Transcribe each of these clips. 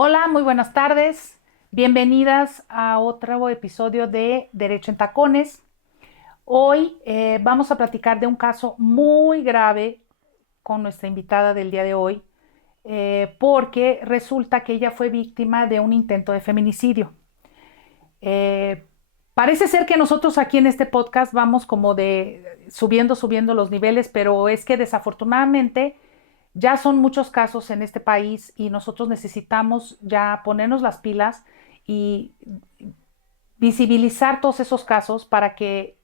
Hola, muy buenas tardes. Bienvenidas a otro episodio de Derecho en Tacones. Hoy vamos a platicar de un caso muy grave con nuestra invitada del día de hoy, porque resulta que ella fue víctima de un intento de feminicidio. Eh, Parece ser que nosotros aquí en este podcast vamos como de subiendo los niveles, pero es que desafortunadamente ya son muchos casos en este país y nosotros necesitamos ya ponernos las pilas y visibilizar todos esos casos para que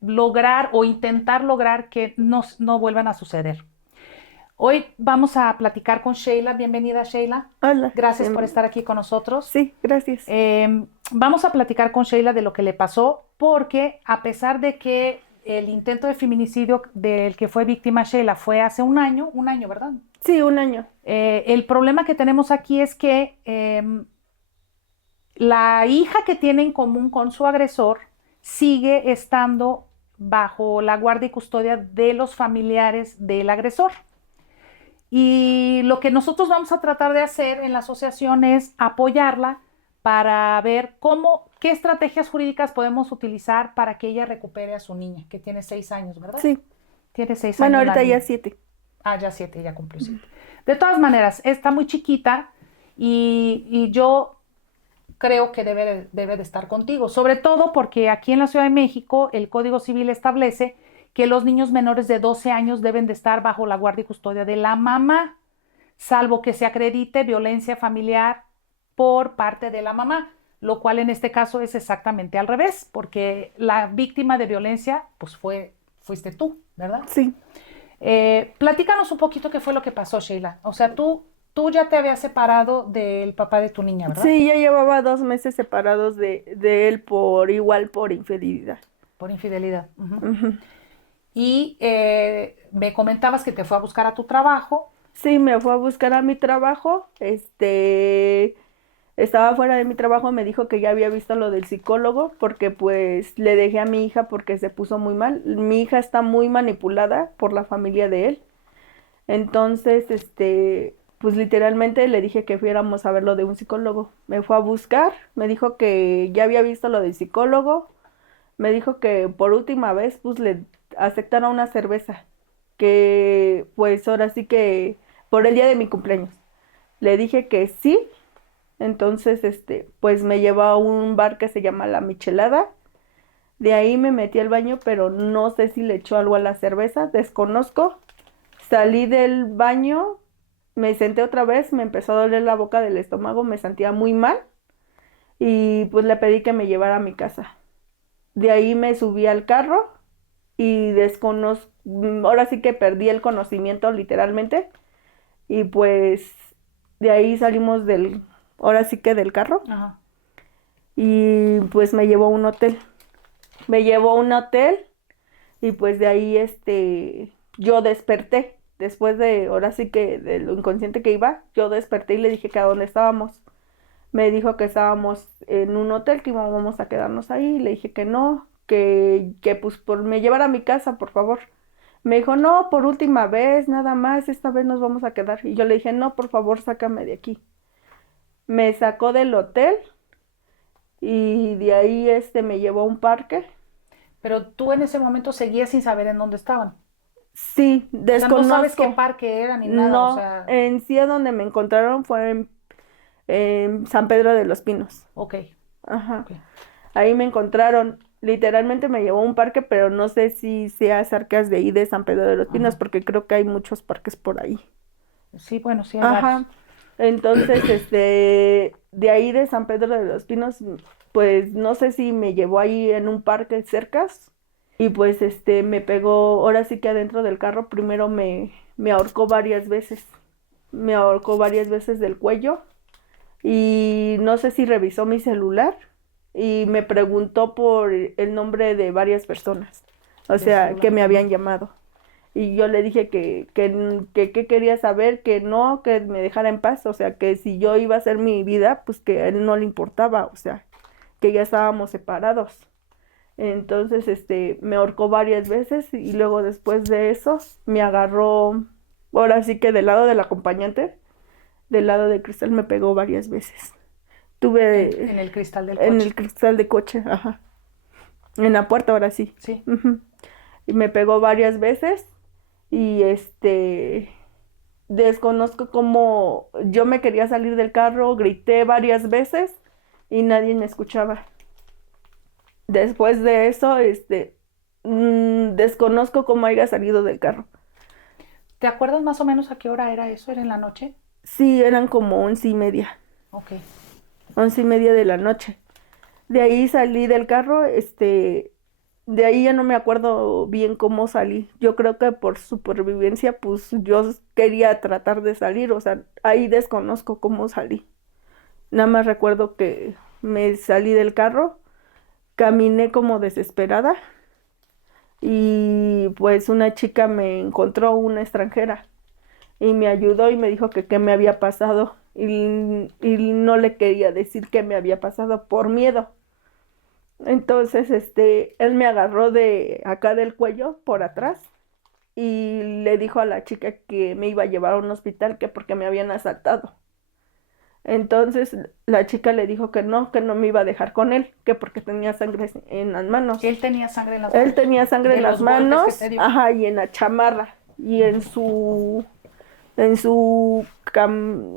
lograr o intentar lograr que no vuelvan a suceder. Hoy vamos a platicar con Sheila. Bienvenida, Sheila. Hola. Gracias por estar aquí con nosotros. Sí, gracias. Vamos a platicar con Sheila de lo que le pasó, porque a pesar de que el intento de feminicidio del que fue víctima Sheila fue hace un año, ¿verdad? Sí, un año. El problema que tenemos aquí es que la hija que tiene en común con su agresor sigue estando bajo la guardia y custodia de los familiares del agresor. Y lo que nosotros vamos a tratar de hacer en la asociación es apoyarla para ver qué estrategias jurídicas podemos utilizar para que ella recupere a su niña, que tiene 6 años, ¿verdad? Sí. Tiene seis Bueno, años la ahorita ya niña. 7. Ah, ya 7, ya cumplió 7. De todas maneras, está muy chiquita y yo creo que debe de estar contigo, sobre todo porque aquí en la Ciudad de México el Código Civil establece que los niños menores de 12 años deben de estar bajo la guardia y custodia de la mamá, salvo que se acredite violencia familiar por parte de la mamá, lo cual en este caso es exactamente al revés, porque la víctima de violencia pues fuiste tú, ¿verdad? Sí. Platícanos un poquito qué fue lo que pasó, Sheila. O sea, tú ya te habías separado del papá de tu niña, ¿verdad? Sí, ya llevaba 2 meses separados de él por infidelidad. Por infidelidad. Ujú. Ujú. Y me comentabas que te fue a buscar a tu trabajo. Sí, me fue a buscar a mi trabajo. Estaba fuera de mi trabajo, me dijo que ya había visto lo del psicólogo porque pues le dejé a mi hija porque se puso muy mal. Mi hija está muy manipulada por la familia de él. Entonces, pues literalmente le dije que fuéramos a ver lo de un psicólogo. Me fue a buscar, me dijo que ya había visto lo del psicólogo, me dijo que por última vez, pues le aceptara una cerveza, que pues ahora sí que por el día de mi cumpleaños. Le dije que sí, entonces, pues me llevó a un bar que se llama La Michelada. De ahí me metí al baño, pero no sé si le echó algo a la cerveza, desconozco. Salí del baño, me senté otra vez, me empezó a doler la boca del estómago, me sentía muy mal y pues le pedí que me llevara a mi casa. De ahí me subí al carro y ahora sí que perdí el conocimiento literalmente y pues de ahí salimos ahora sí que del carro Ajá. y pues me llevó a un hotel. Me llevó a un hotel y pues de ahí yo desperté. Después de, ahora sí que de lo inconsciente que iba, yo desperté y le dije que a dónde estábamos. Me dijo que estábamos en un hotel, que íbamos a quedarnos ahí. Le dije que no, que pues me llevara a mi casa, por favor. Me dijo, no, por última vez, nada más, esta vez nos vamos a quedar. Y yo le dije, no, por favor, sácame de aquí. Me sacó del hotel y de ahí me llevó a un parque. Pero tú en ese momento seguías sin saber en dónde estaban. Sí, O sea, no sabes qué desconozco. parque era ni nada. O No, sea, en sí a donde me encontraron fue en San Pedro de los Pinos. ok, Ajá. ok. Ahí me encontraron. Literalmente me llevó a un parque, pero no sé si sea cerca de ahí de San Pedro de los Pinos, Ajá. porque creo que hay muchos parques por ahí. Sí, bueno, sí hay Ajá. varios. Entonces, de ahí de San Pedro de los Pinos, pues no sé si me llevó ahí en un parque cercas y pues me pegó, ahora sí que adentro del carro, primero me ahorcó varias veces. Me ahorcó varias veces del cuello y no sé si revisó mi celular y me preguntó por el nombre de varias personas, o Del sea, que celular. me Ujú. habían llamado. Y yo le dije que quería saber, que no, que me dejara en paz, o sea, que si yo iba a hacer mi vida, pues que a él no le importaba, o sea, que ya estábamos separados. Entonces, me ahorcó varias veces y luego después de eso me agarró, ahora sí que del lado del acompañante, del lado del cristal me pegó varias veces. Tuve En el cristal del en coche. el cristal de coche, ajá. En la puerta ahora sí. Sí. Ujú. Y me pegó varias veces y desconozco cómo yo me quería salir del carro, grité varias veces y nadie me escuchaba. Después de eso, desconozco cómo haya salido del carro. ¿Te acuerdas más o menos a qué hora era eso? ¿Era en la noche? Sí, eran como 11:30, Ok. 11:30 de la noche. De ahí salí del carro, de ahí ya no me acuerdo bien cómo salí. Yo creo que por supervivencia, pues yo quería tratar de salir, o sea, ahí desconozco cómo salí. Nada más recuerdo que me salí del carro, caminé como desesperada y pues una chica me encontró, una extranjera, y me ayudó y me dijo que qué me había pasado y no le quería decir qué me había pasado por miedo. Entonces, él me agarró de acá del cuello por atrás y le dijo a la chica que me iba a llevar a un hospital que porque me habían asaltado. Entonces la chica le dijo que no me iba a dejar con él, que porque tenía sangre en las manos. Él tenía sangre en las Él manos. tenía sangre De en las los golpes que manos, te dio. ajá, y en la chamarra y En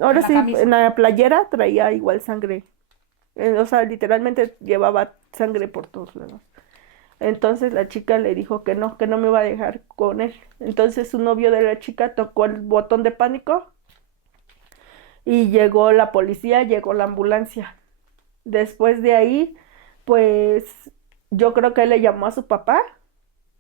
ahora la sí, en camisa. la playera traía igual sangre. O sea, literalmente llevaba sangre por todos lados. Entonces la chica le dijo que no me iba a dejar con él. Entonces su novio de la chica tocó el botón de pánico y llegó la policía, llegó la ambulancia. Después de ahí, pues yo creo que él le llamó a su papá,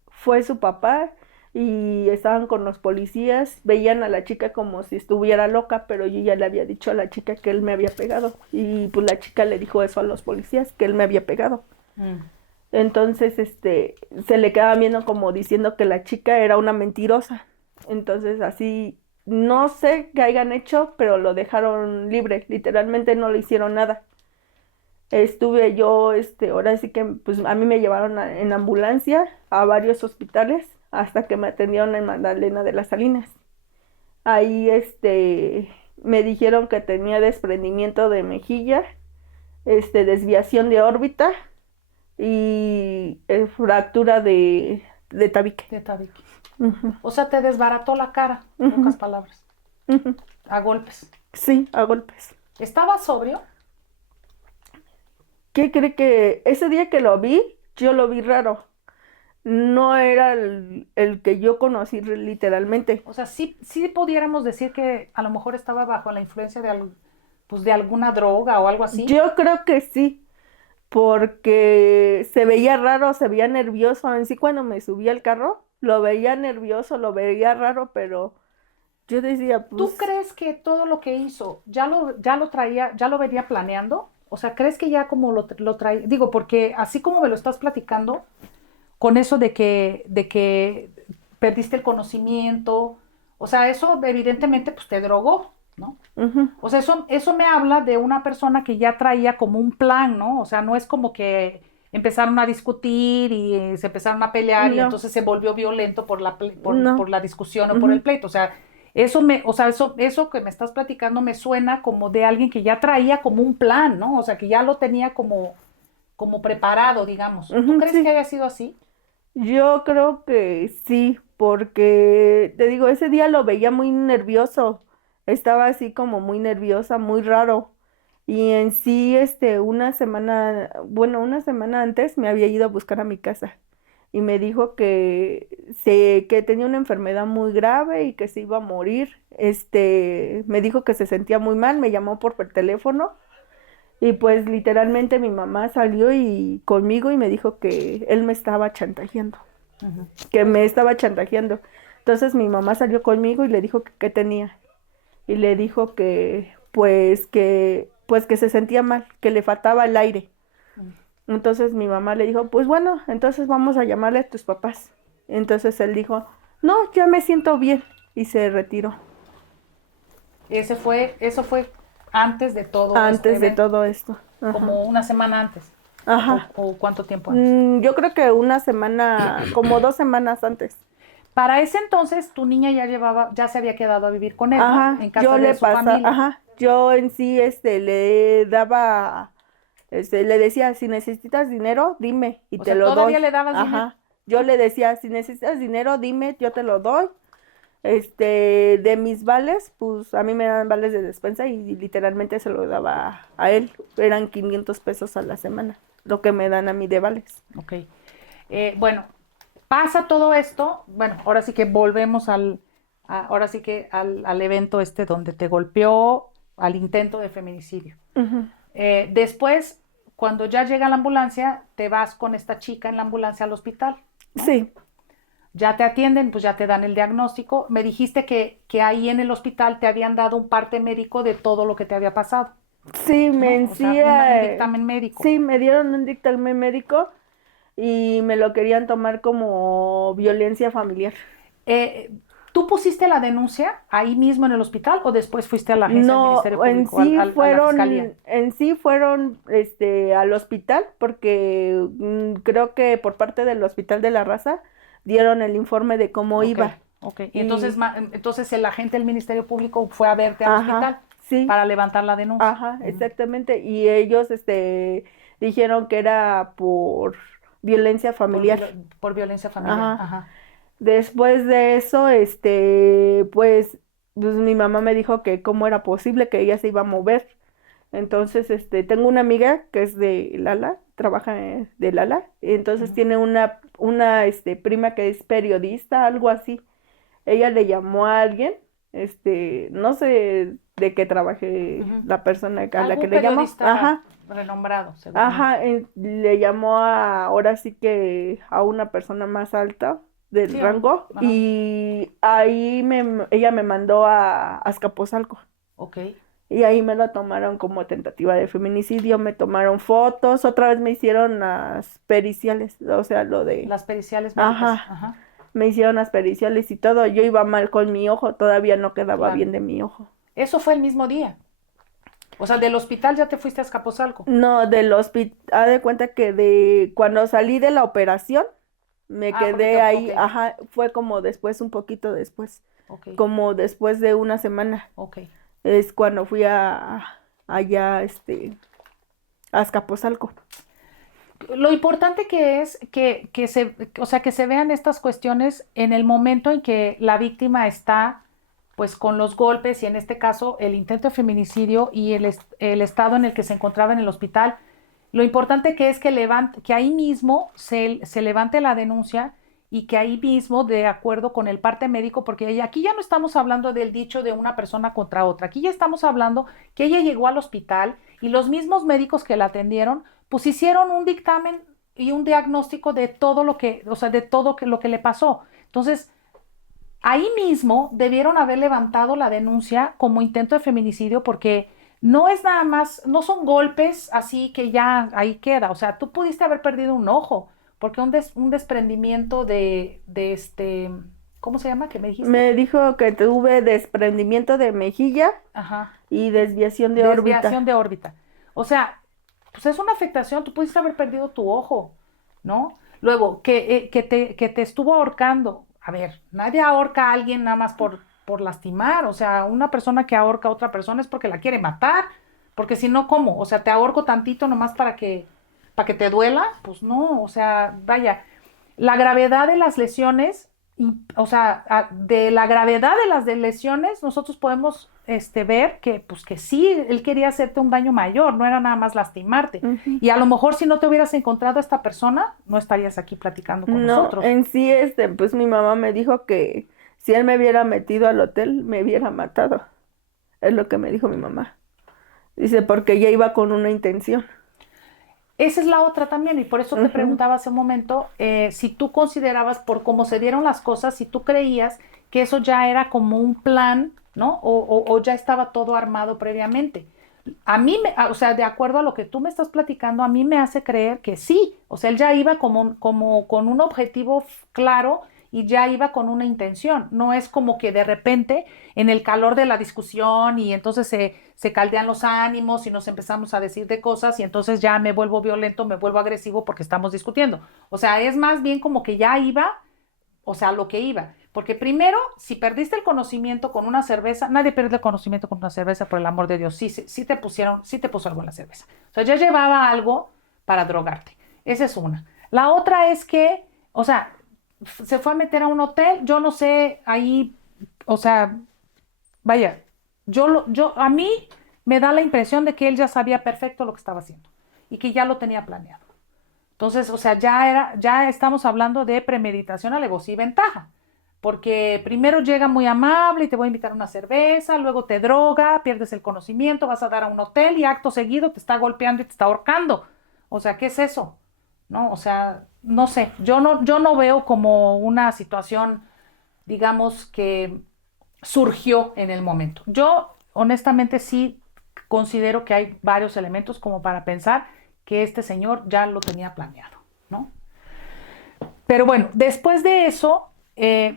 fue su papá y estaban con los policías, veían a la chica como si estuviera loca, pero yo ya le había dicho a la chica que él me había pegado y pues la chica le dijo eso a los policías, que él me había pegado. Mm. Entonces, se le quedaba viendo como diciendo que la chica era una mentirosa. Entonces, así, no sé qué hayan hecho, pero lo dejaron libre. Literalmente no le hicieron nada. Estuve yo, ahora sí que, pues a mí me llevaron en ambulancia a varios hospitales hasta que me atendieron en Magdalena de las Salinas. Ahí, me dijeron que tenía desprendimiento de mejilla, desviación de órbita y fractura de tabique. De tabique. Ujú, O sea, te desbarató la cara, en ujú, pocas palabras. ujú. A golpes. Sí, a golpes. ¿Estaba sobrio? ¿Qué cree que ese día que lo vi, yo lo vi raro? No era el que yo conocí literalmente. O sea, sí pudiéramos decir que a lo mejor estaba bajo la influencia pues de alguna droga o algo así. Yo creo que sí, porque se veía raro, se veía nervioso. En sí, cuando me subí al carro, lo veía nervioso, lo veía raro, pero yo decía, pues, ¿Tú crees que todo lo que hizo ya lo traía, ya lo venía planeando? O sea, ¿crees que ya como lo traía? Digo, porque así como me lo estás platicando, con eso de que perdiste el conocimiento, o sea, eso evidentemente pues te drogó, ¿no? ujú, O sea, eso me habla de una persona que ya traía como un plan, ¿no? O sea, no es como que empezaron a discutir y se empezaron a pelear y no, entonces se volvió violento por no, la discusión o por el ujú, pleito. O sea, eso que me estás platicando me suena como de alguien que ya traía como un plan, ¿no? O sea, que ya lo tenía como preparado, digamos. ¿Tú ujú, crees que sí. haya sido así? Yo creo que sí, porque te digo, ese día lo veía muy nervioso, estaba así como muy nerviosa, muy raro. Y en sí, una semana antes me había ido a buscar a mi casa y me dijo que tenía una enfermedad muy grave y que se iba a morir. Me dijo que se sentía muy mal, me llamó por teléfono y pues literalmente mi mamá salió y conmigo y me dijo que él me estaba chantajeando, Ujú. que me estaba chantajeando. Entonces mi mamá salió conmigo y le dijo que qué tenía. Y le dijo que se sentía mal, que le faltaba el aire. Mm. Entonces mi mamá le dijo, pues bueno, entonces vamos a llamarle a tus papás. Entonces él dijo, no, ya me siento bien. Y se retiró Eso fue antes de todo este antes de evento, todo esto. Ajá. como una semana antes, Ajá. o cuánto tiempo antes. Yo creo que una semana, como 2 semanas antes. Para ese entonces, tu niña ya se había quedado a vivir con él, ¿no? Ajá, En casa de su familia. ajá, yo en sí, le daba, le decía, si necesitas dinero, dime y O te sea, lo doy. todavía le dabas dinero. Ajá, yo le decía, si necesitas dinero, dime, yo te lo doy. De mis vales, pues a mí me dan vales de despensa y literalmente se lo daba a él. Eran 500 pesos a la semana, lo que me dan a mí de vales. Ok. Bueno, pasa todo esto. Bueno, ahora sí que volvemos ahora sí que al evento donde te golpeó, al intento de feminicidio. Ujú. Después, cuando ya llega la ambulancia, te vas con esta chica en la ambulancia al hospital, ¿no? Sí, Ya te atienden, pues ya te dan el diagnóstico. Me dijiste que ahí en el hospital te habían dado un parte médico de todo lo que te había pasado, sí, ¿no? O sea, un dictamen médico. sí, me dieron un dictamen médico y me lo querían tomar como violencia familiar. Eh, ¿Tú pusiste la denuncia ahí mismo en el hospital o después fuiste a la agencia del No, Ministerio Público, a la fiscalía? en sí fueron, al hospital, porque creo que por parte del Hospital de la Raza dieron el informe de cómo Ok, iba. ok. Y Y, entonces el agente del Ministerio Público fue a verte al ajá, hospital sí, para levantar la denuncia. ajá, exactamente. Y ellos, dijeron que era por violencia familiar. Por violencia familiar. Ajá. Ajá. Después de eso, pues mi mamá me dijo que cómo era posible que ella se iba a mover. Entonces, tengo una amiga que es de Lala, trabaja de Lala, y entonces Ujú. tiene prima que es periodista, algo así. Ella le llamó a alguien, no sé de qué trabaje Ujú. la persona a la que Algún le llamó. periodista Ajá, renombrado, seguramente. ajá, le llamó ahora sí que a una persona más alta del Sí, rango ajá. y ahí ella me mandó a Azcapotzalco. Ok. Y ahí me lo tomaron como tentativa de feminicidio, me tomaron fotos, otra vez me hicieron las periciales, o sea, lo de, Las periciales médicas. ajá, Ajá. me hicieron las periciales y todo, yo iba mal con mi ojo, todavía no quedaba Claro. bien de mi ojo. Eso fue el mismo día. O sea, del hospital ya te fuiste a Azcapotzalco. No, del hospital, haz de cuenta que de cuando salí de la operación, me Ah, quedé ahí, ok, ajá, fue como después, un poquito después, ok, como después de una semana, ok. es cuando fui allá, a Azcapotzalco. Lo importante que es o sea, que se vean estas cuestiones en el momento en que la víctima está, pues, con los golpes y en este caso el intento de feminicidio y el estado en el que se encontraba en el hospital. Lo importante que es que ahí mismo se levante la denuncia y que ahí mismo, de acuerdo con el parte médico, porque aquí ya no estamos hablando del dicho de una persona contra otra, aquí ya estamos hablando que ella llegó al hospital y los mismos médicos que la atendieron, pues hicieron un dictamen y un diagnóstico de todo lo que, o sea, de todo lo que le pasó. Entonces, ahí mismo debieron haber levantado la denuncia como intento de feminicidio porque no es nada más, no son golpes así que ya ahí queda. O sea, tú pudiste haber perdido un ojo porque un desprendimiento ¿cómo se llama? ¿Qué me dijiste? Me dijo que tuve desprendimiento de mejilla Ajá. y Y desviación de desviación órbita. de órbita. O sea, pues es una afectación, tú pudiste haber perdido tu ojo, ¿no? Luego, que te estuvo ahorcando. A ver, nadie ahorca a alguien nada más por lastimar. O sea, una persona que ahorca a otra persona es porque la quiere matar. Porque si no, ¿cómo? O sea, te ahorco tantito nomás para que te duela. Pues no, o sea, vaya, la gravedad de las lesiones, o sea, de la gravedad de las lesiones, nosotros podemos ver que, pues que sí, él quería hacerte un daño mayor, no era nada más lastimarte. Ujú. Y a lo mejor si no te hubieras encontrado a esta persona, no estarías aquí platicando con No, nosotros. en sí, pues mi mamá me dijo que si él me hubiera metido al hotel, me hubiera matado. Es lo que me dijo mi mamá. Dice, porque ella iba con una intención. Esa es la otra también, y por eso te Ujú. preguntaba hace un momento si tú considerabas, por cómo se dieron las cosas, si tú creías que eso ya era como un plan, ¿no? O ya estaba todo armado previamente. O sea, de acuerdo a lo que tú me estás platicando, a mí me hace creer que sí. O sea, él ya iba como con un objetivo claro y ya iba con una intención. No es como que de repente, en el calor de la discusión y entonces se caldean los ánimos y nos empezamos a decir de cosas y entonces ya me vuelvo violento, me vuelvo agresivo porque estamos discutiendo. O sea, es más bien como que ya iba, o sea, lo que iba. Porque primero, si perdiste el conocimiento con una cerveza, nadie pierde el conocimiento con una cerveza, por el amor de Dios. Sí te puso algo en la cerveza. O sea, ya llevaba algo para drogarte. Esa es una. La otra es que, o sea, se fue a meter a un hotel, yo no sé, ahí, o sea, vaya, a mí me da la impresión de que él ya sabía perfecto lo que estaba haciendo y que ya lo tenía planeado. Entonces, o sea, ya estamos hablando de premeditación, alevosía y ventaja. Porque primero llega muy amable y te voy a invitar a una cerveza, luego te droga, pierdes el conocimiento, vas a dar a un hotel y acto seguido te está golpeando y te está ahorcando. O sea, ¿qué es eso? ¿No? O sea, no sé, yo no veo como una situación, digamos, que surgió en el momento. Yo honestamente sí considero que hay varios elementos como para pensar que este señor ya lo tenía planeado, ¿no? Pero bueno, después de eso,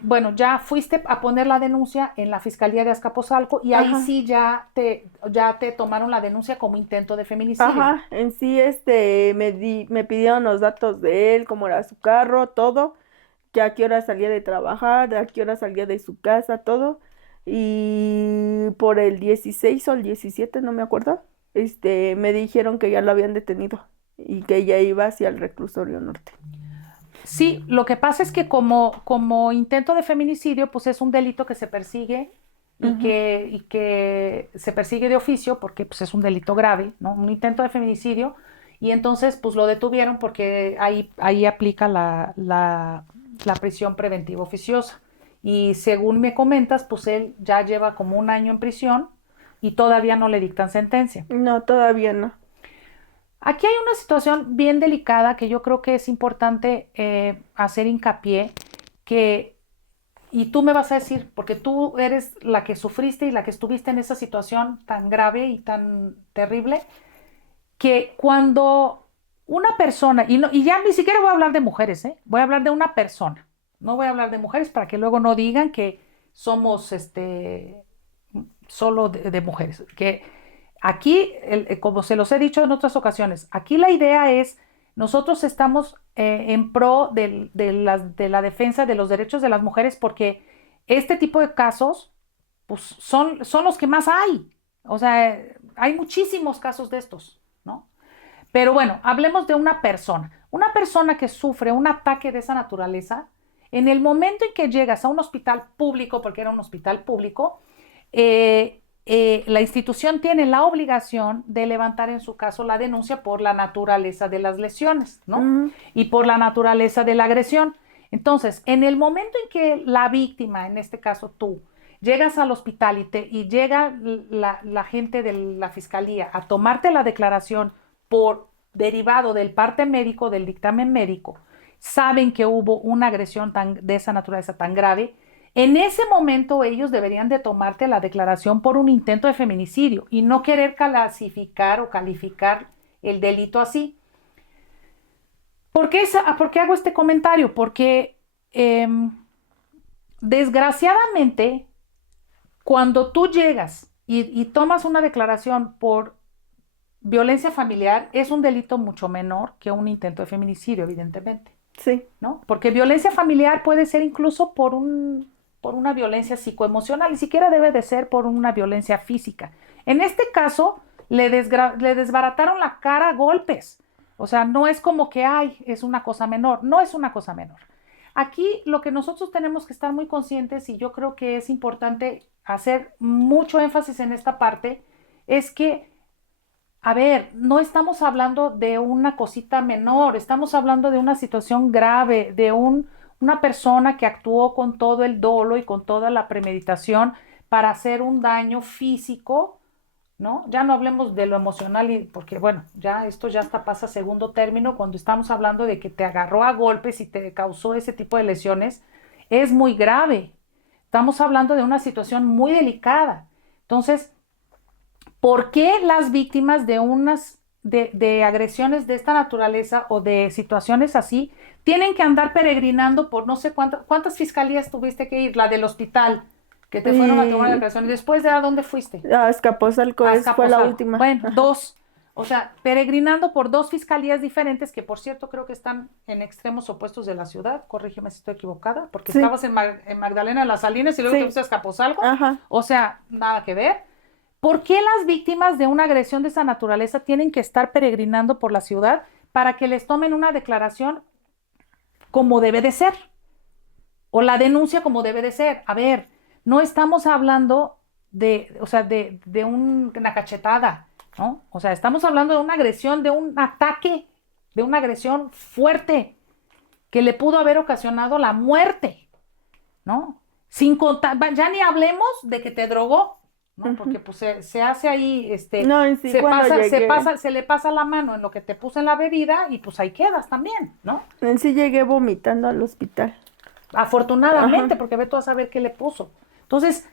bueno, ya fuiste a poner la denuncia en la Fiscalía de Azcapotzalco y ahí Ajá. sí ya te tomaron la denuncia como intento de feminicidio. Ajá, en sí, me pidieron los datos de él, cómo era su carro, todo, que a qué hora salía de trabajar, a qué hora salía de su casa, todo. Y por el 16 o el 17 no me acuerdo, me dijeron que ya lo habían detenido y que ya iba hacia el reclusorio norte. Sí, lo que pasa es que como intento de feminicidio, pues es un delito que se persigue Ujú. y que se persigue de oficio porque pues es un delito grave, ¿no? Un intento de feminicidio y entonces pues lo detuvieron porque ahí aplica la prisión preventiva oficiosa. Y según me comentas, pues él ya lleva como un año en prisión y todavía no le dictan sentencia. No, todavía no. Aquí hay una situación bien delicada que yo creo que es importante hacer hincapié, que, y tú me vas a decir, porque tú eres la que sufriste y la que estuviste en esa situación tan grave y tan terrible, que cuando una persona, y ya ni siquiera voy a hablar de mujeres, voy a hablar de una persona, no voy a hablar de mujeres para que luego no digan que somos solo de mujeres, que aquí, como se los he dicho en otras ocasiones, aquí la idea es, nosotros estamos en pro de la defensa de los derechos de las mujeres porque este tipo de casos pues, son los que más hay. O sea, hay muchísimos casos de estos, ¿no? Pero bueno, hablemos de una persona. Una persona que sufre un ataque de esa naturaleza, en el momento en que llegas a un hospital público, porque era un hospital público, la institución tiene la obligación de levantar en su caso la denuncia por la naturaleza de las lesiones, ¿no? Ujú. Y por la naturaleza de la agresión. Entonces, en el momento en que la víctima, en este caso tú, llegas al hospital y llega la gente de la fiscalía a tomarte la declaración por derivado del parte médico, del dictamen médico, saben que hubo una agresión de esa naturaleza tan grave, en ese momento ellos deberían de tomarte la declaración por un intento de feminicidio y no querer clasificar o calificar el delito así. ¿Por qué hago este comentario? Porque desgraciadamente, cuando tú llegas y tomas una declaración por violencia familiar, es un delito mucho menor que un intento de feminicidio, evidentemente. Sí. ¿No? Porque violencia familiar puede ser incluso por una violencia psicoemocional, ni siquiera debe de ser por una violencia física. En este caso, le desbarataron la cara a golpes. O sea, no es como que, ay, es una cosa menor, no es una cosa menor. Aquí lo que nosotros tenemos que estar muy conscientes, y yo creo que es importante hacer mucho énfasis en esta parte, es que a ver, no estamos hablando de una cosita menor, estamos hablando de una situación grave, de una persona que actuó con todo el dolo y con toda la premeditación para hacer un daño físico, ¿no? Ya no hablemos de lo emocional, porque bueno, ya esto ya hasta pasa a segundo término cuando estamos hablando de que te agarró a golpes y te causó ese tipo de lesiones, es muy grave. Estamos hablando de una situación muy delicada. Entonces, ¿por qué las víctimas de agresiones de esta naturaleza o de situaciones así tienen que andar peregrinando por no sé cuántas fiscalías tuviste que ir? La del hospital, que te fueron a tomar la Y declaración. ¿Y después de a dónde fuiste? a Azcapotzalco A fue la Azcapotzalco. última. Bueno, Ajá. dos. O sea, peregrinando por 2 fiscalías diferentes, que por cierto creo que están en extremos opuestos de la ciudad, corrígeme si estoy equivocada, porque Sí, estabas en Magdalena de las Salinas y luego te sí, fuiste a Azcapotzalco, ajá. o sea, nada que ver. ¿Por qué las víctimas de una agresión de esa naturaleza tienen que estar peregrinando por la ciudad para que les tomen una declaración como debe de ser? O la denuncia como debe de ser. A ver, no estamos hablando o sea, de una cachetada, ¿no? O sea, estamos hablando de una agresión, de un ataque, de una agresión fuerte que le pudo haber ocasionado la muerte, ¿no? Sin contar, ya ni hablemos de que te drogó, ¿no? Ujú. Porque pues se hace ahí, No, en sí, cuando llegué, se le pasa la mano en lo que te puso en la bebida y pues ahí quedas también, ¿no? en sí llegué vomitando al hospital. Ajá. Afortunadamente, porque ve tú a saber qué le puso. Entonces,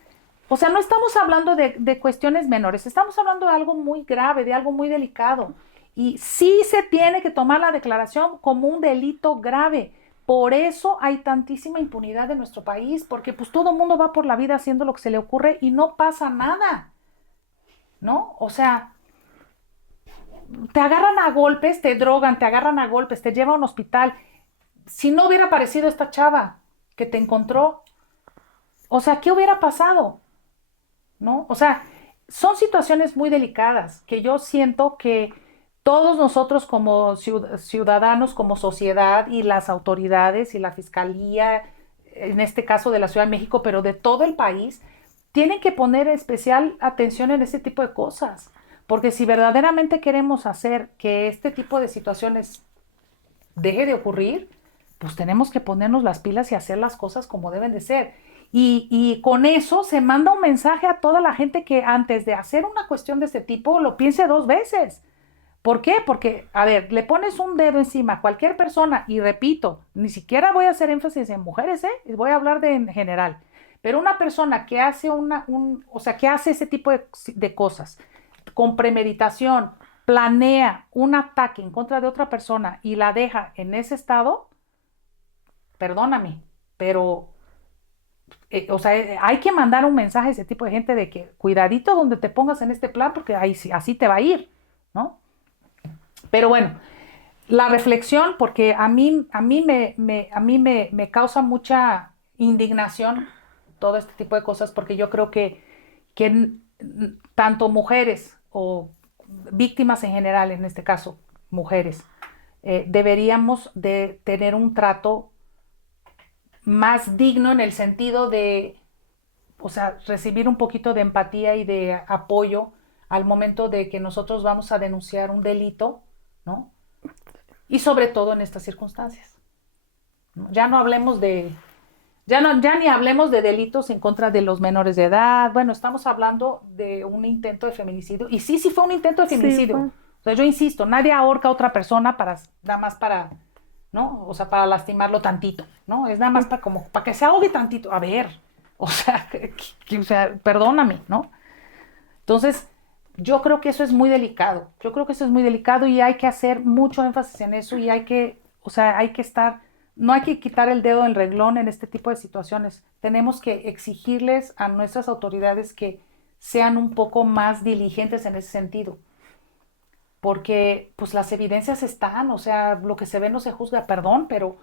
o sea, no estamos hablando de cuestiones menores, estamos hablando de algo muy grave, de algo muy delicado. Y sí se tiene que tomar la declaración como un delito grave. Por eso hay tantísima impunidad en nuestro país, porque pues todo el mundo va por la vida haciendo lo que se le ocurre y no pasa nada, ¿no? O sea, te agarran a golpes, te drogan, te agarran a golpes, te llevan a un hospital. Si no hubiera aparecido esta chava que te encontró, o sea, ¿qué hubiera pasado? ¿No? O sea, son situaciones muy delicadas que yo siento que todos nosotros como ciudadanos, como sociedad y las autoridades y la fiscalía, en este caso de la Ciudad de México, pero de todo el país, tienen que poner especial atención en ese tipo de cosas. Porque si verdaderamente queremos hacer que este tipo de situaciones deje de ocurrir, pues tenemos que ponernos las pilas y hacer las cosas como deben de ser. Y con eso se manda un mensaje a toda la gente que antes de hacer una cuestión de este tipo lo piense 2 veces. ¿Por qué? Porque, a ver, le pones un dedo encima a cualquier persona y repito, ni siquiera voy a hacer énfasis en mujeres, ¿eh? Voy a hablar de en general. Pero una persona que hace o sea, que hace ese tipo de cosas con premeditación, planea un ataque en contra de otra persona y la deja en ese estado, perdóname, pero o sea, hay que mandar un mensaje a ese tipo de gente de que cuidadito donde te pongas en este plan porque ahí, así te va a ir, ¿no? Pero bueno, la reflexión, porque a mí me causa mucha indignación todo este tipo de cosas, porque yo creo que tanto mujeres o víctimas en general, en este caso, mujeres, deberíamos de tener un trato más digno en el sentido de, o sea, recibir un poquito de empatía y de apoyo al momento de que nosotros vamos a denunciar un delito, ¿no? Y sobre todo en estas circunstancias, ¿no? Ya ni hablemos de delitos en contra de los menores de edad. Bueno, estamos hablando de un intento de feminicidio. Y sí, sí fue un intento de Sí, feminicidio. fue. O sea, yo insisto, nadie ahorca a otra persona nada más para, ¿no? O sea, para lastimarlo tantito, ¿no? Es nada más para que se ahogue tantito. A ver, o sea, o sea, perdóname, ¿no? Entonces, yo creo que eso es muy delicado. Yo creo que eso es muy delicado y hay que hacer mucho énfasis en eso y o sea, hay que estar, no hay que quitar el dedo del renglón en este tipo de situaciones. Tenemos que exigirles a nuestras autoridades que sean un poco más diligentes en ese sentido, porque pues las evidencias están, o sea, lo que se ve no se juzga, perdón, pero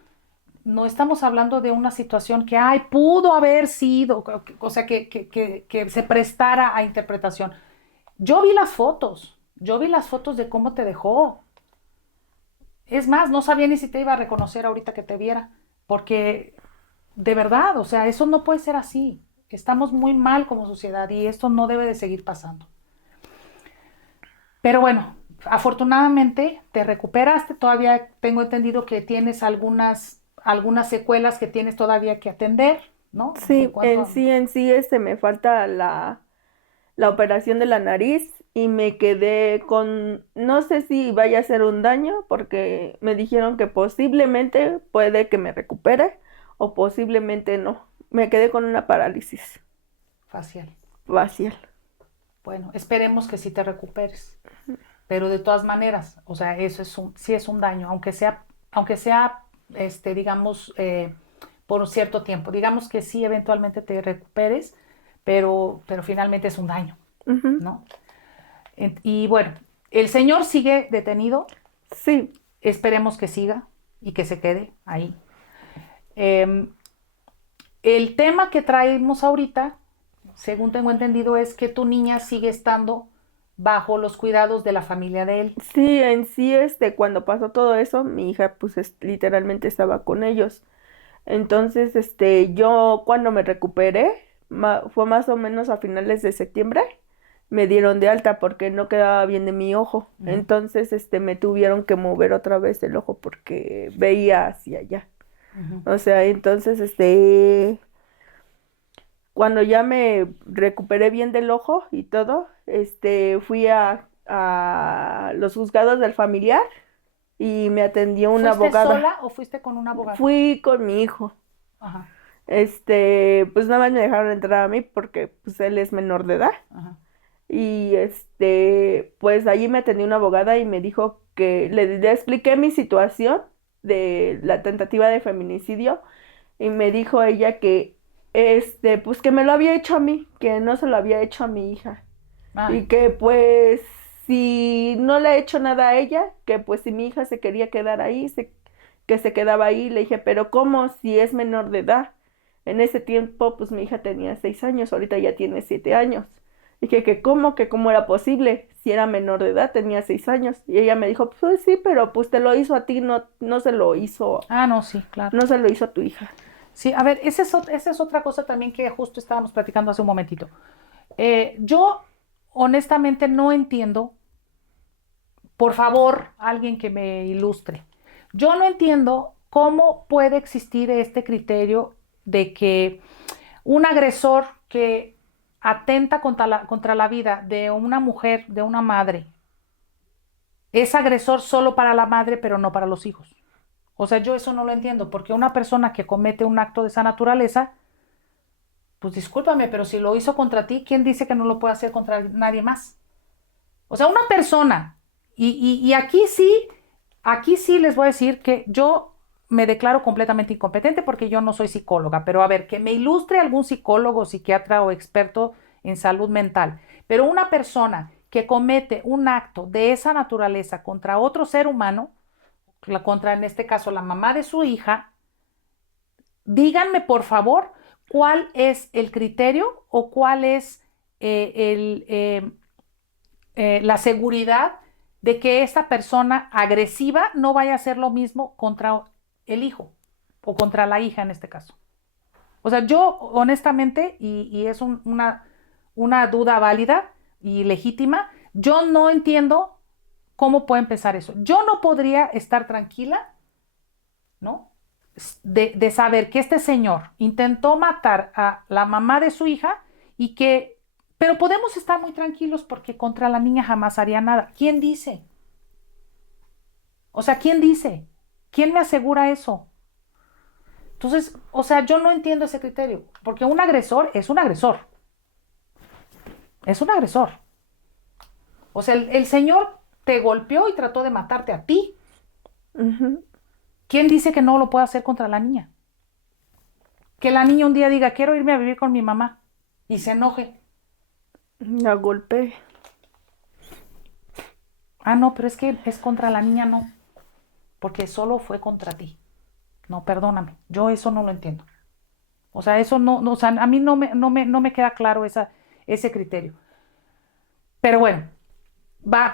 no estamos hablando de una situación que, ay, pudo haber sido, o sea, que se prestara a interpretación. Yo vi las fotos de cómo te dejó. Es más, no sabía ni si te iba a reconocer ahorita que te viera, porque de verdad, o sea, eso no puede ser así. Estamos muy mal como sociedad y esto no debe de seguir pasando. Pero bueno, afortunadamente te recuperaste, todavía tengo entendido que tienes algunas secuelas que tienes todavía que atender, ¿no? En Sí, cuanto a... me falta la operación de la nariz y me quedé con, no sé si vaya a ser un daño, porque me dijeron que posiblemente puede que me recupere o posiblemente no. Me quedé con una parálisis facial. facial. Bueno, esperemos que sí te recuperes. Pero de todas maneras, o sea, sí es un daño, aunque sea, digamos, por un cierto tiempo. Digamos que sí, eventualmente te recuperes, pero finalmente es un daño, Ujú. ¿no? Y bueno, El señor sigue detenido, Sí, esperemos que siga y que se quede ahí. Eh, el tema que traemos ahorita, según tengo entendido, es que tu niña sigue estando bajo los cuidados de la familia de él. sí, en sí, cuando pasó todo eso, mi hija, pues, literalmente estaba con ellos. Entonces, yo cuando me recuperé, fue más o menos a finales de septiembre, me dieron de alta porque no quedaba bien de mi ojo. Ujú, Entonces, me tuvieron que mover otra vez el ojo porque veía hacia allá. ujú. O sea, entonces, cuando ya me recuperé bien del ojo y todo, fui a los juzgados del familiar y me atendió una ¿Fuiste abogada. sola o fuiste con un abogado? Fui con mi hijo. Ajá, Pues nada más me dejaron entrar a mí porque pues él es menor de edad. ajá. Y pues allí me atendió una abogada y me dijo que le expliqué mi situación de la tentativa de feminicidio y me dijo ella que pues que me lo había hecho a mí, que no se lo había hecho a mi hija. Ay, Y que pues si no le he hecho nada a ella, que pues si mi hija se quería quedar ahí, que se quedaba ahí. Le dije, pero ¿cómo si es menor de edad? En ese tiempo pues mi hija tenía 6 años, ahorita ya tiene 7 años. Dije que cómo era posible, si era menor de edad, tenía 6 años. Y ella me dijo, pues sí, pero pues te lo hizo a ti, no, no, sí, claro. no se lo hizo a tu hija. Sí, a ver, esa es otra cosa también que justo estábamos platicando hace un momentito. Yo honestamente no entiendo, por favor, alguien que me ilustre. Yo no entiendo cómo puede existir este criterio de que un agresor que atenta contra la vida de una mujer, de una madre, es agresor solo para la madre, pero no para los hijos. O sea, yo eso no lo entiendo, porque una persona que comete un acto de esa naturaleza, pues discúlpame, pero si lo hizo contra ti, ¿quién dice que no lo puede hacer contra nadie más? O sea, una persona, y aquí sí les voy a decir que yo me declaro completamente incompetente porque yo no soy psicóloga, pero a ver, que me ilustre algún psicólogo, psiquiatra o experto en salud mental, pero una persona que comete un acto de esa naturaleza contra otro ser humano, contra en este caso la mamá de su hija, díganme por favor cuál es el criterio o cuál es la seguridad de que esta persona agresiva no vaya a hacer lo mismo contra el hijo o contra la hija en este caso. O sea, yo honestamente, y es una duda válida y legítima, yo no entiendo cómo puede empezar eso. Yo no podría estar tranquila, ¿no? De saber que este señor intentó matar a la mamá de su hija y que, pero podemos estar muy tranquilos porque contra la niña jamás haría nada. ¿Quién dice? O sea, ¿quién dice? ¿Quién me asegura eso? Entonces, o sea, yo no entiendo ese criterio, porque un agresor es un agresor, es un agresor. O sea, el señor te golpeó y trató de matarte a ti. Ujú. ¿Quién dice que no lo puede hacer contra la niña? Que la niña un día diga, quiero irme a vivir con mi mamá y se enoje. La golpeé. Ah, no, pero es que es contra la niña, no, porque solo fue contra ti. No, perdóname, yo eso no lo entiendo. O sea, eso o sea, a mí no me queda claro ese criterio. Pero bueno,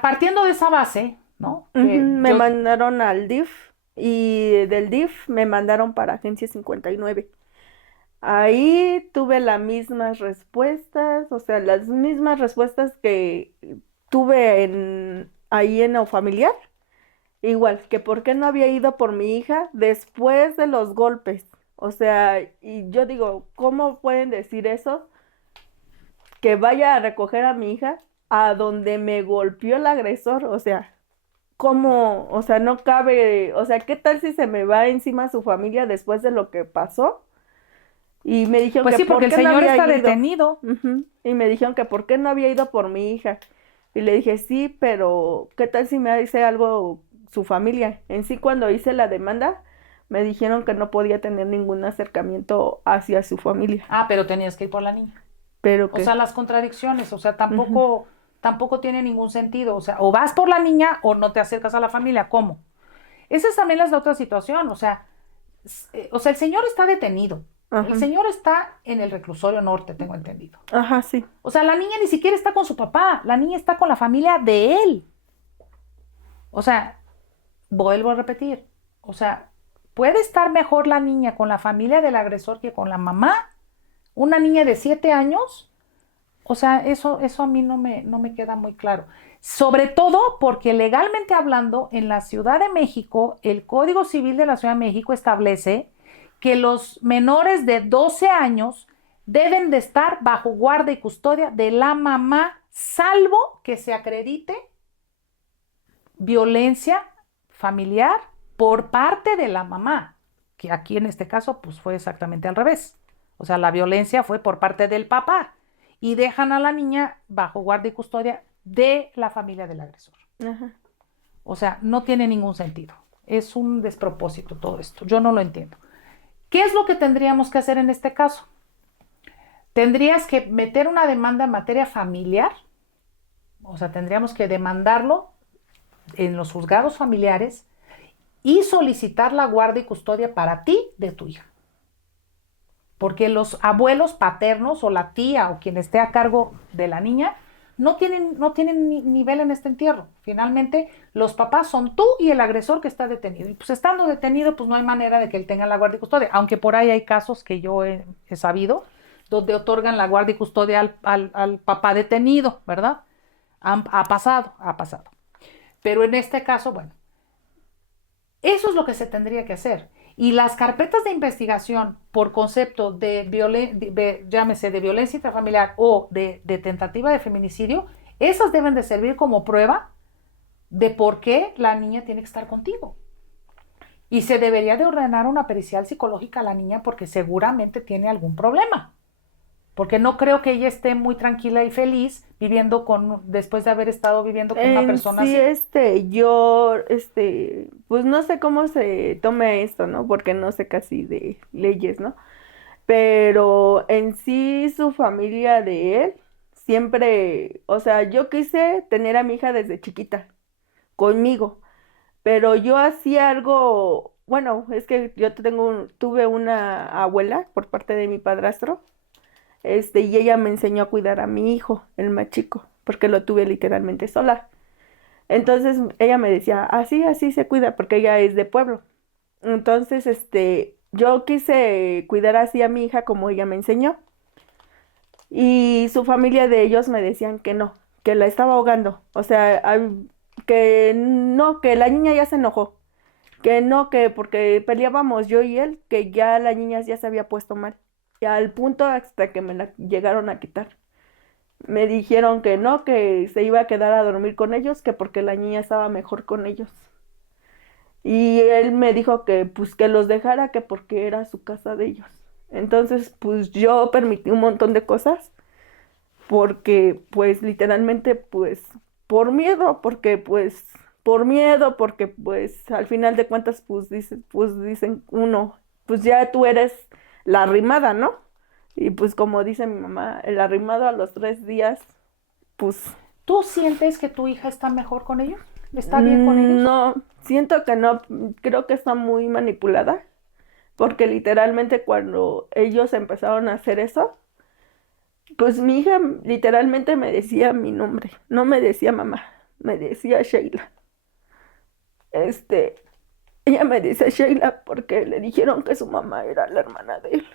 partiendo de esa base, ¿no? Ujú, Que me yo, mandaron al DIF y del DIF me mandaron para Agencia 59. Ahí tuve las mismas respuestas, o sea, las mismas respuestas que tuve ahí en o familiar. Igual, que por qué no había ido por mi hija después de los golpes. O sea, y yo digo, ¿cómo pueden decir eso? Que vaya a recoger a mi hija a donde me golpeó el agresor. O sea, ¿cómo? O sea, no cabe. O sea, ¿qué tal si se me va encima su familia después de lo que pasó? Y me dijeron pues que sí, porque por el qué no señor había está ido. detenido. Ujú. Y me dijeron que por qué no había ido por mi hija. Y le dije, sí, pero ¿qué tal si me dice algo su familia? En sí, cuando hice la demanda, me dijeron que no podía tener ningún acercamiento hacia su familia. Ah, pero tenías que ir por la niña. Pero O sea, que, las contradicciones, o sea, ujú, tampoco, tampoco tiene ningún sentido. O sea, o vas por la niña o no te acercas a la familia. ¿Cómo? Esa es también la otra situación. O sea, el señor está detenido. El Ajá. señor está en el reclusorio norte, tengo entendido. Ajá, sí. O sea, la niña ni siquiera está con su papá, la niña está con la familia de él. O sea, vuelvo a repetir, o sea, ¿puede estar mejor la niña con la familia del agresor que con la mamá? ¿Una niña de 7 años? O sea, eso a mí no me queda muy claro. Sobre todo porque legalmente hablando, en la Ciudad de México, el Código Civil de la Ciudad de México establece que los menores de 12 años deben de estar bajo guarda y custodia de la mamá, salvo que se acredite violencia familiar por parte de la mamá, que aquí en este caso pues fue exactamente al revés. O sea, la violencia fue por parte del papá y dejan a la niña bajo guardia y custodia de la familia del agresor. Ajá. O sea, no tiene ningún sentido. Es un despropósito todo esto. Yo no lo entiendo. ¿Qué es lo que tendríamos que hacer en este caso? Tendrías que meter una demanda en materia familiar, o sea, tendríamos que demandarlo en los juzgados familiares y solicitar la guardia y custodia para ti de tu hija. Porque los abuelos paternos o la tía o quien esté a cargo de la niña no tienen nivel en este entierro. Finalmente, los papás son tú y el agresor que está detenido. Y pues estando detenido, pues no hay manera de que él tenga la guardia y custodia. Aunque por ahí hay casos que yo he sabido, donde otorgan la guardia y custodia al papá detenido, ¿verdad? Ha pasado, ha pasado. Pero en este caso, bueno, eso es lo que se tendría que hacer. Y las carpetas de investigación por concepto llámese de violencia intrafamiliar o de tentativa de feminicidio, esas deben de servir como prueba de por qué la niña tiene que estar contigo. Y se debería de ordenar una pericial psicológica a la niña porque seguramente tiene algún problema. Porque no creo que ella esté muy tranquila y feliz después de haber estado viviendo con una En persona sí, así. yo, pues no sé cómo se tome esto, ¿no? Porque no sé casi de leyes, ¿no? Pero en sí, su familia de él, siempre, o sea, yo quise tener a mi hija desde chiquita, conmigo, pero yo hacía algo, bueno, es que yo tuve una abuela por parte de mi padrastro, y ella me enseñó a cuidar a mi hijo, el más chico, porque lo tuve literalmente sola. Entonces ella me decía, así, así se cuida, porque ella es de pueblo. Entonces, yo quise cuidar así a mi hija como ella me enseñó. Y su familia de ellos me decían que no, que la estaba ahogando. O sea, que no, que la niña ya se enojó. Que no, que porque peleábamos yo y él, que ya la niña ya se había puesto mal. Y al punto hasta que me la llegaron a quitar. Me dijeron que no, que se iba a quedar a dormir con ellos, que porque la niña estaba mejor con ellos. Y él me dijo que pues que los dejara, que porque era su casa de ellos. Entonces, pues yo permití un montón de cosas porque pues literalmente pues por miedo, porque pues al final de cuentas pues dicen uno, pues ya tú eres la arrimada, ¿no? Y pues como dice mi mamá, el arrimado a los 3 días, pues ¿Tú sientes que tu hija está mejor con ellos? ¿Está bien con ellos? no, siento que no, creo que está muy manipulada, porque literalmente cuando ellos empezaron a hacer eso, pues mi hija literalmente me decía mi nombre, no me decía mamá, me decía Sheila. Este, ella me dice Sheila porque le dijeron que su mamá era la hermana de él,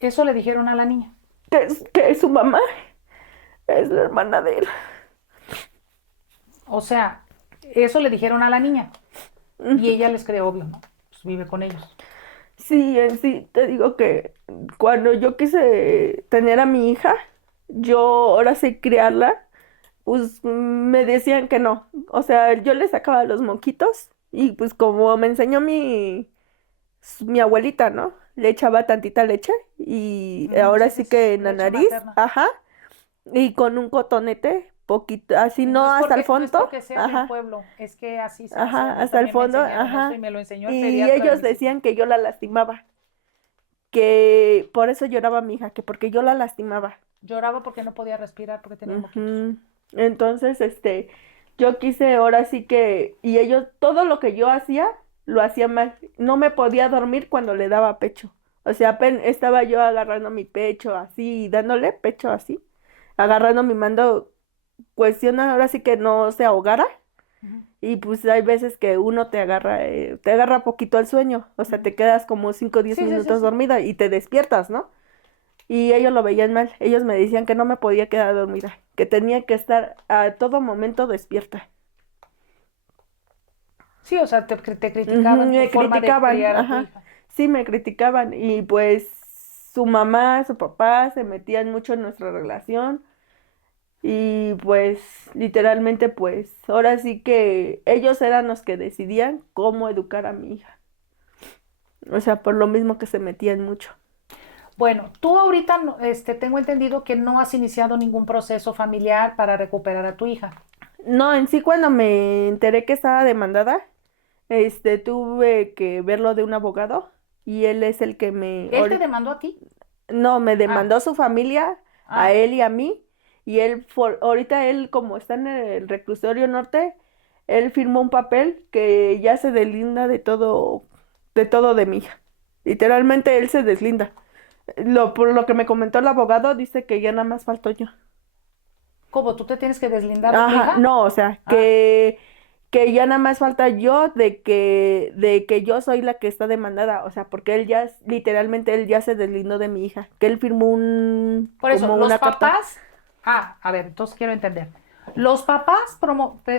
Eso le dijeron a la niña. que su mamá es la hermana de él. O sea, eso le dijeron a la niña. Y Ujú. ella les cree obvio, ¿no? Pues vive con ellos. Sí, en sí, te digo que cuando yo quise tener a mi hija, yo ahora sí criarla, pues me decían que no. O sea, yo le sacaba los moquitos y pues como me enseñó mi abuelita, ¿no? Le echaba tantita leche y ahora Sí, sí es que en la leche nariz, materna. ajá, y con un cotonete, poquito, así Y no no es hasta el porque, no es fondo, porque sea del ajá, pueblo, es que así se hace. A ajá, mí hasta el también me fondo, enseñaron eso y ajá. me lo enseñó el Y pediatra de ellos mis hijos. decían que yo la lastimaba, que por eso lloraba mi hija, que porque yo la lastimaba. Lloraba porque no podía respirar porque tenía moquitos. Ujú. Entonces, yo quise ahora sí que, y ellos, todo lo que yo hacía, lo hacía mal. No me podía dormir cuando le daba pecho. O sea, estaba yo agarrando mi pecho así, dándole pecho así, agarrando mi mando, cuestión ahora sí que no se ahogara. Ujú, Y pues hay veces que uno te agarra poquito el sueño, o sea, ujú. te quedas como 5 o 10 Sí, sí, sí, minutos sí. dormida y te despiertas, ¿no? Y ellos lo veían mal, ellos me decían que no me podía quedar dormida, que tenía que estar a todo momento despierta. Sí, o sea, te Ujú, criticaban tu me forma de criticaban, criar a tu ajá, hija. sí me criticaban y pues su mamá, su papá se metían mucho en nuestra relación y pues literalmente pues ahora sí que ellos eran los que decidían cómo educar a mi hija, o sea, por lo mismo que se metían mucho. Bueno, tú ahorita, tengo entendido que no has iniciado ningún proceso familiar para recuperar a tu hija. No, en sí cuando me enteré que estaba demandada, tuve que verlo de un abogado y él es el que ¿Él te demandó a ti? no, me Ah, demandó su familia, a ah, él y a mí, y ahorita él como está en el reclusorio norte, él firmó un papel que ya se deslinda de todo de mi hija. Literalmente él se deslinda. Por lo que me comentó el abogado, dice que ya nada más falto yo. ¿cómo? ¿Tú te tienes que deslindar de tu Ajá, hija? no, o sea, Ah, que ya nada más falta yo de que yo soy la que está demandada, o sea, porque literalmente él ya se deslindó de mi hija, que él firmó por eso, como los una carta. papás, a ver, entonces quiero entender. Los papás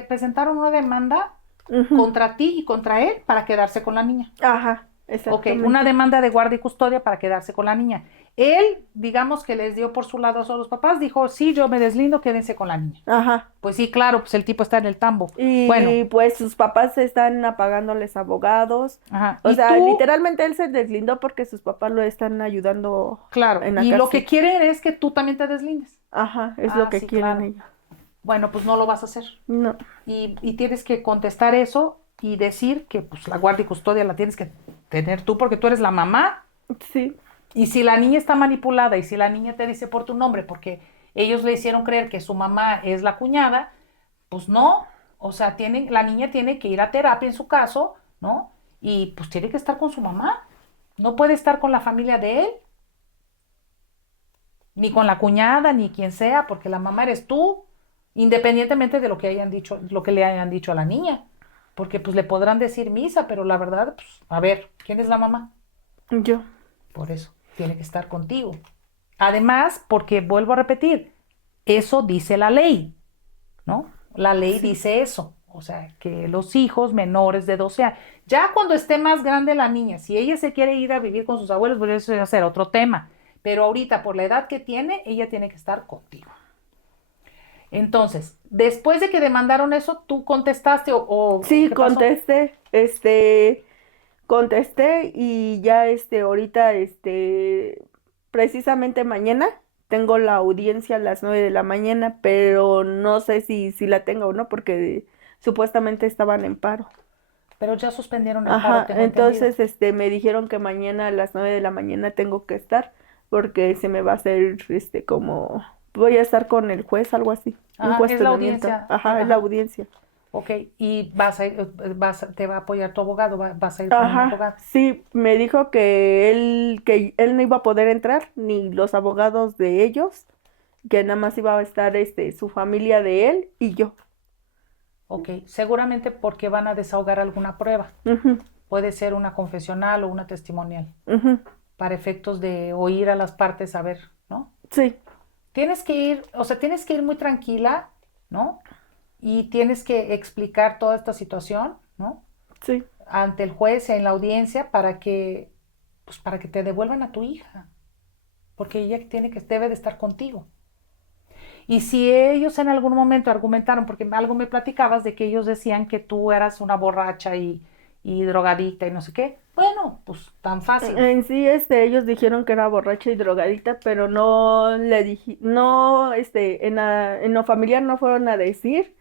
presentaron una demanda Ujú, contra ti y contra él para quedarse con la niña. ajá, Ok, una exactamente. demanda de guardia y custodia para quedarse con la niña. Él, digamos que les dio por su lado a los papás, dijo, sí, yo me deslindo, quédense con la niña. Ajá. Pues sí, claro, pues el tipo está en el tambo. Bueno, Y pues sus papás están apagándoles abogados. ajá. O Y sea, tú, literalmente él se deslindó porque sus papás lo están ayudando claro, en la y lo que cárcel. quieren es que tú también te deslindes. Ajá, es lo Ah, que sí, quieren claro. ellos. Bueno, pues no lo vas a hacer. No, Y tienes que contestar eso y decir que pues la guardia y custodia la tienes que tener tú porque tú eres la mamá. sí, Y si la niña está manipulada y si la niña te dice por tu nombre porque ellos le hicieron creer que su mamá es la cuñada, pues no. O sea, la niña tiene que ir a terapia en su caso, ¿no? Y pues tiene que estar con su mamá. No puede estar con la familia de él, ni con la cuñada, ni quien sea, porque la mamá eres tú, independientemente de lo que hayan dicho, lo que le hayan dicho a la niña. Porque pues le podrán decir misa, pero la verdad, pues, a ver, ¿quién es la mamá? yo, Por eso, tiene que estar contigo. Además, porque vuelvo a repetir, eso dice la ley, ¿no? La ley sí. dice eso. O sea, que los hijos menores de 12 años, ya cuando esté más grande la niña, si ella se quiere ir a vivir con sus abuelos, pues eso va a ser otro tema. Pero ahorita, por la edad que tiene, ella tiene que estar contigo. Entonces, después de que demandaron eso, ¿tú contestaste o Sí, qué pasó? contesté y ya ahorita, precisamente mañana tengo la audiencia a las 9 de la mañana, pero no sé si la tengo o no, porque supuestamente estaban en paro. Pero ya suspendieron el paro, Ajá, tengo entendido. entonces, me dijeron que mañana a las 9 de la mañana tengo que estar, porque se me va a hacer, como, voy a estar con el juez, algo así, un Ajá, es la cuestionamiento. audiencia. Ajá, es la Ajá. audiencia. Ok, y vas a ir, te va a apoyar tu abogado, vas a ir con un Ajá, abogado. sí, me dijo que él no iba a poder entrar, ni los abogados de ellos, que nada más iba a estar, su familia de él y yo. Ok, seguramente porque van a desahogar alguna prueba. Ujú, Puede ser una confesional o una testimonial, ujú, para efectos de oír a las partes, a ver, ¿no? sí, Tienes que ir, o sea, tienes que ir muy tranquila, ¿no? Y tienes que explicar toda esta situación, ¿no? sí, Ante el juez en la audiencia pues para que te devuelvan a tu hija, porque ella debe de estar contigo. Y si ellos en algún momento argumentaron, porque algo me platicabas de que ellos decían que tú eras una borracha y drogadicta y no sé qué, bueno, pues tan fácil. en sí, ellos dijeron que era borracha y drogadita, pero no le dije, no, en lo familiar no fueron a decir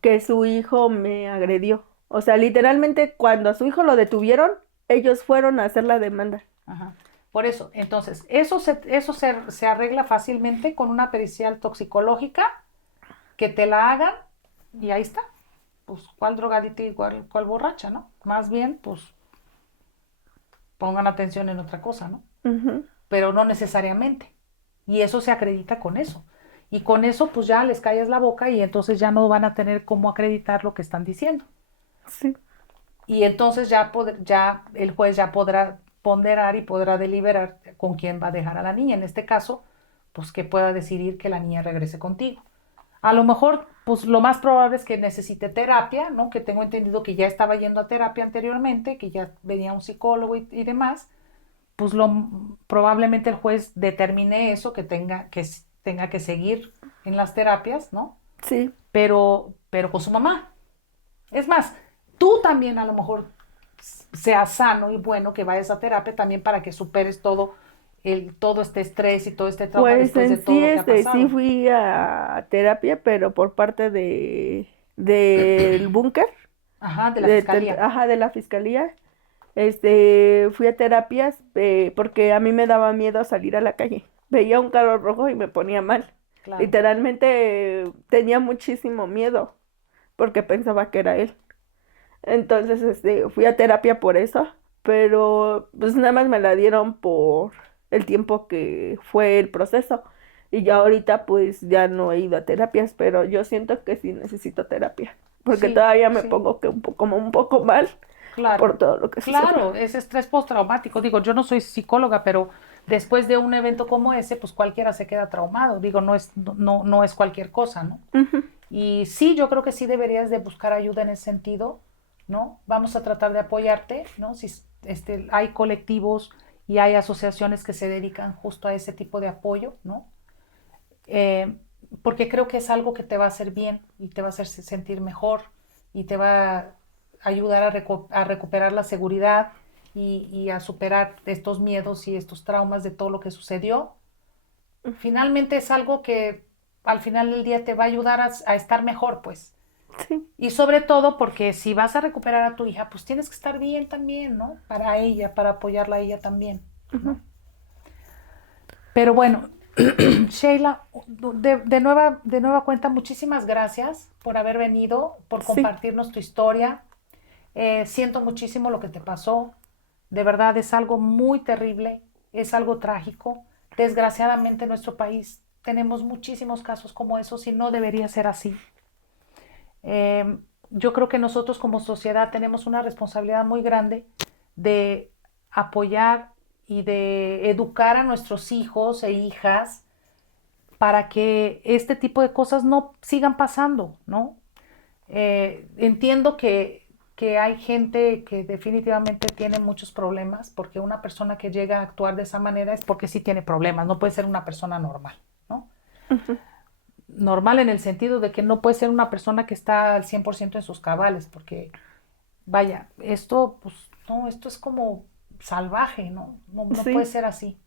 que su hijo me agredió. O sea, literalmente cuando a su hijo lo detuvieron, ellos fueron a hacer la demanda. Ajá. Por eso, entonces, eso se arregla fácilmente con una pericial toxicológica que te la hagan y ahí está. Pues, ¿cuál drogadita y cuál borracha, no? Más bien, pues, pongan atención en otra cosa, ¿no? Ujú. Pero no necesariamente. Y eso se acredita con eso. Y con eso, pues ya les callas la boca y entonces ya no van a tener cómo acreditar lo que están diciendo. Sí. Y entonces ya el juez ya podrá ponderar y podrá deliberar con quién va a dejar a la niña. En este caso, pues que pueda decidir que la niña regrese contigo. A lo mejor, pues lo más probable es que necesite terapia, ¿no? Que tengo entendido que ya estaba yendo a terapia anteriormente, que ya venía un psicólogo y demás. Pues probablemente el juez determine eso, tenga que seguir en las terapias, ¿no? Sí. Pero con su mamá. Es más, tú también a lo mejor seas sano y bueno que vayas a terapia también para que superes todo este estrés y todo este trauma Pues después de en todo sí, lo que ha sí pasado. fui a terapia, pero por parte del búnker, Ajá, de la fiscalía. ajá, de la fiscalía. Fui a terapias porque a mí me daba miedo salir a la calle. Veía un carro rojo y me ponía mal. Claro. Literalmente tenía muchísimo miedo porque pensaba que era él. Entonces, fui a terapia por eso, pero pues nada más me la dieron por el tiempo que fue el proceso. Y ya ahorita pues ya no he ido a terapias, pero yo siento que sí necesito terapia, porque Sí, todavía me sí, pongo como un poco mal claro. por todo lo que sucedió. Claro, es estrés postraumático. Digo, yo no soy psicóloga, pero después de un evento como ese, pues cualquiera se queda traumado. Digo, no es cualquier cosa, ¿no? Ujú. Y sí, yo creo que sí deberías de buscar ayuda en ese sentido, ¿no? Vamos a tratar de apoyarte, ¿no? Si hay colectivos y hay asociaciones que se dedican justo a ese tipo de apoyo, ¿no? Eh, Porque creo que es algo que te va a hacer bien y te va a hacer sentir mejor y te va a ayudar a recuperar la seguridad y a superar estos miedos y estos traumas de todo lo que sucedió. Finalmente es algo que al final del día te va a ayudar a estar mejor, pues. Sí, Y sobre todo porque si vas a recuperar a tu hija, pues tienes que estar bien también, ¿no? Para ella, para apoyarla a ella también, ujú. ¿no? Pero bueno, Sheila, de nueva cuenta, muchísimas gracias por haber venido, por Sí, compartirnos tu historia. Siento muchísimo lo que te pasó. De verdad es algo muy terrible, es algo trágico. Desgraciadamente en nuestro país tenemos muchísimos casos como esos y no debería ser así. Eh, yo creo que nosotros como sociedad tenemos una responsabilidad muy grande de apoyar y de educar a nuestros hijos e hijas para que este tipo de cosas no sigan pasando, ¿no? Entiendo que hay gente que definitivamente tiene muchos problemas, porque una persona que llega a actuar de esa manera es porque sí tiene problemas, no puede ser una persona normal, ¿no? ujú. Normal en el sentido de que no puede ser una persona que está al 100% en sus cabales, porque vaya, esto, pues, no, esto es como salvaje, ¿no? No puede Sí, ser así.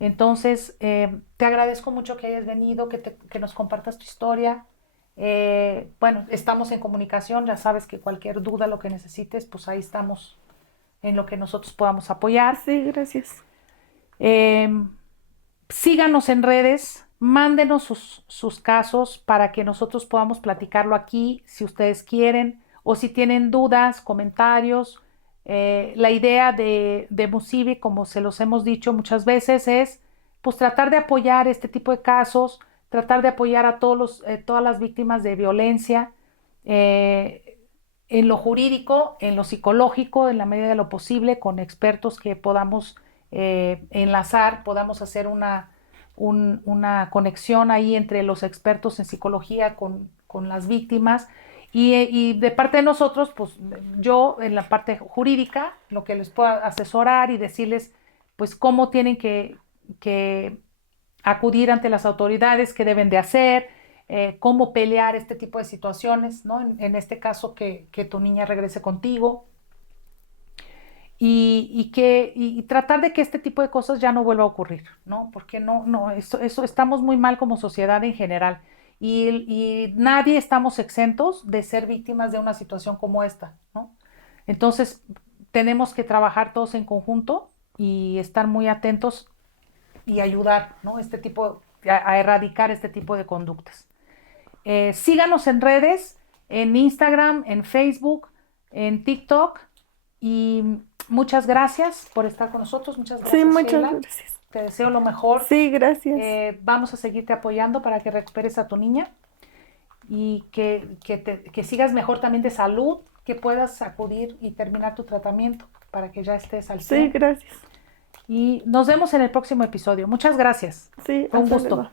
Entonces, te agradezco mucho que hayas venido, que nos compartas tu historia. Bueno, estamos en comunicación, ya sabes que cualquier duda, lo que necesites, pues ahí estamos en lo que nosotros podamos apoyar. sí, gracias. Eh, Síganos en redes, mándenos sus casos para que nosotros podamos platicarlo aquí, si ustedes quieren, o si tienen dudas, comentarios. La idea de Musivi, como se los hemos dicho muchas veces, es pues tratar de apoyar este tipo de casos, tratar de apoyar a todas las víctimas de violencia, eh, en lo jurídico, en lo psicológico, en la medida de lo posible, con expertos que podamos enlazar, podamos hacer una conexión ahí entre los expertos en psicología con las víctimas. Y de parte de nosotros, pues yo en la parte jurídica, lo que les pueda asesorar y decirles, pues cómo tienen que acudir ante las autoridades, qué deben de hacer, cómo pelear este tipo de situaciones, ¿no? En este caso, que tu niña regrese contigo y tratar de que este tipo de cosas ya no vuelva a ocurrir, ¿no? Porque eso estamos muy mal como sociedad en general y nadie estamos exentos de ser víctimas de una situación como esta, ¿no? Entonces, tenemos que trabajar todos en conjunto y estar muy atentos y ayudar, ¿no? A erradicar este tipo de conductas. Síganos en redes, en Instagram, en Facebook, en TikTok. Y muchas gracias por estar con nosotros. Muchas Sí, gracias, muchas Sheila. gracias. Te deseo lo mejor. Sí, gracias. Vamos a seguirte apoyando para que recuperes a tu niña y que sigas mejor también de salud, que puedas acudir y terminar tu tratamiento para que ya estés al 100. Sí, gracias. Y nos vemos en el próximo episodio. Muchas gracias. Sí, Fue un hasta gusto. luego.